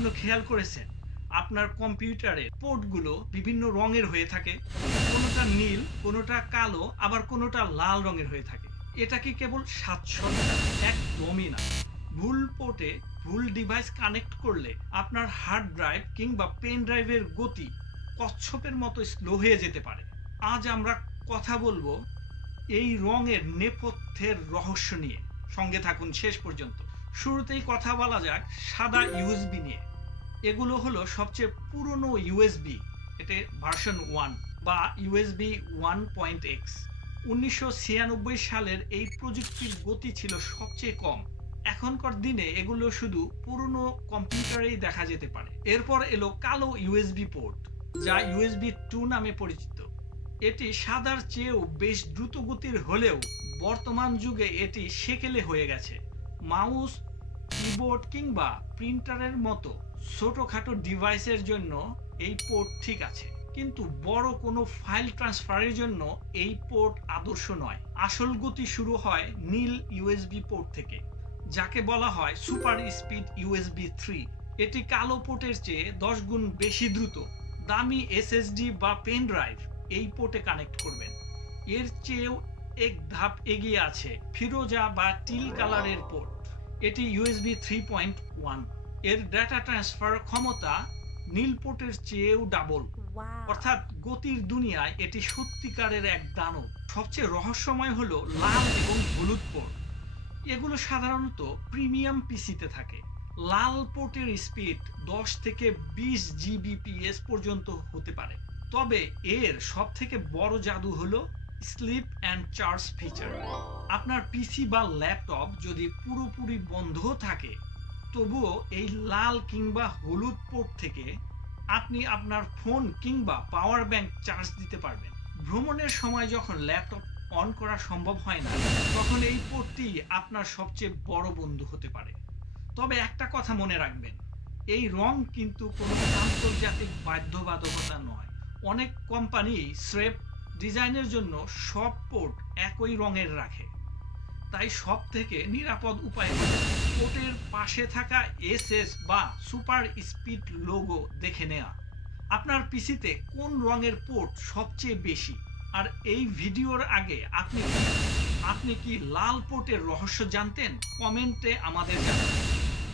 কখনো খেয়াল করেছেন আপনার কম্পিউটারের পোর্টগুলো বিভিন্ন রঙের হয়ে থাকে? কোনোটা নীল, কোনোটা কালো, আবার কোনোটা লাল রঙের হয়ে থাকে। এটা কি কেবল সাজসজ্জা? একদমই না। ভুল পোর্টে ভুল ডিভাইস কানেক্ট করলে আপনার হার্ড ড্রাইভ কিংবা পেন ড্রাইভের গতি কচ্ছপের মতো স্লো হয়ে যেতে পারে। আজ আমরা কথা বলবো এই রঙের নেপথ্যের রহস্য নিয়ে। সঙ্গে থাকুন শেষ পর্যন্ত। শুরুতেই কথা বলা যাক সাদা ইউএসবি নিয়ে। এগুলো হলো সবচেয়ে পুরনো ইউএসবি। এটা ভার্সন 1 বা ইউএসবি 1.x। 1996 সালের এই প্রযুক্তির গতি ছিল সবচেয়ে কম। এখনকার দিনে এগুলো শুধু পুরনো কম্পিউটারেই দেখা যেতে পারে। এরপর এলো কালো ইউএসবি পোর্ট, যা ইউএসবি 2 নামে পরিচিত। এটি সাদার চেয়েও বেশ দ্রুত গতির হলেও বর্তমান যুগে এটি সেকেলে হয়ে গেছে। মাউস, কিবোর্ড কিংবা প্রিন্টারের মতো ছোটখাটো ডিভাইসের জন্য এই পোর্ট ঠিক আছে, কিন্তু বড় কোনো ফাইল ট্রান্সফারের জন্য এই পোর্ট আদর্শ নয়। আসল গতি শুরু হয় নীল ইউএসবি পোর্ট থেকে, যাকে বলা হয় সুপার স্পিড ইউএসবি 3। এটি কালো পোর্টের চেয়ে 10 গুণ বেশি দ্রুত। দামি এসএসডি বা পেন ড্রাইভ এই পোর্টে কানেক্ট করবেন। এর চেয়েও এক ধাপ এগিয়ে আছে ফিরোজা বা টিল কালারের পোর্ট। এটি ইউএসবি 3.1। এর ডেটা ট্রান্সফার ক্ষমতা নীল পোর্টের চেয়েও ডাবল। ওয়াও! অর্থাৎ গতির দুনিয়ায় এটি সত্যিকারের এক দানব। সবচেয়ে রহস্যময় হলো লাল এবং হলুদ পোর্ট। এগুলো সাধারণত প্রিমিয়াম পিসিতে থাকে। লাল পোর্টের স্পিড 10 থেকে 20 জিবিপিএস পর্যন্ত হতে পারে। তবে এর সবথেকে বড় জাদু হলো স্লিপ অ্যান্ড চার্জ ফিচার। আপনার পিসি বা ল্যাপটপ যদি পুরোপুরি বন্ধ থাকে, তবুও এই লাল কিংবা হলুদ পোর্ট থেকে আপনি আপনার ফোন কিংবা পাওয়ার ব্যাংক চার্জ দিতে পারবেন। ভ্রমণের সময় যখন ল্যাপটপ অন করা সম্ভব হয় না, তখন এই পোর্টটি আপনার সবচেয়ে বড় বন্ধু হতে পারে। তবে একটা কথা মনে রাখবেন, এই রং কিন্তু কোনো আন্তর্জাতিক বাধ্যবাধকতা নয়। অনেক কোম্পানি স্রেফ ডিজাইনের জন্য সব পোর্ট একই রঙের রাখে। তাই সব থেকে নিরাপদ উপায় হলো পোর্টের পাশে থাকা এসএস বা সুপার স্পিড লোগো দেখে নেওয়া। আপনার পিসিতে কোন রঙের পোর্ট সবচেয়ে বেশি? আর এই ভিডিওর আগে আপনি কি লাল পোর্টের রহস্য জানতেন? কমেন্টে আমাদের জানান।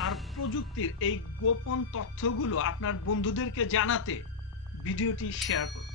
আর প্রযুক্তির এই গোপন তথ্যগুলো আপনার বন্ধুদেরকে জানাতে ভিডিওটি শেয়ার করুন।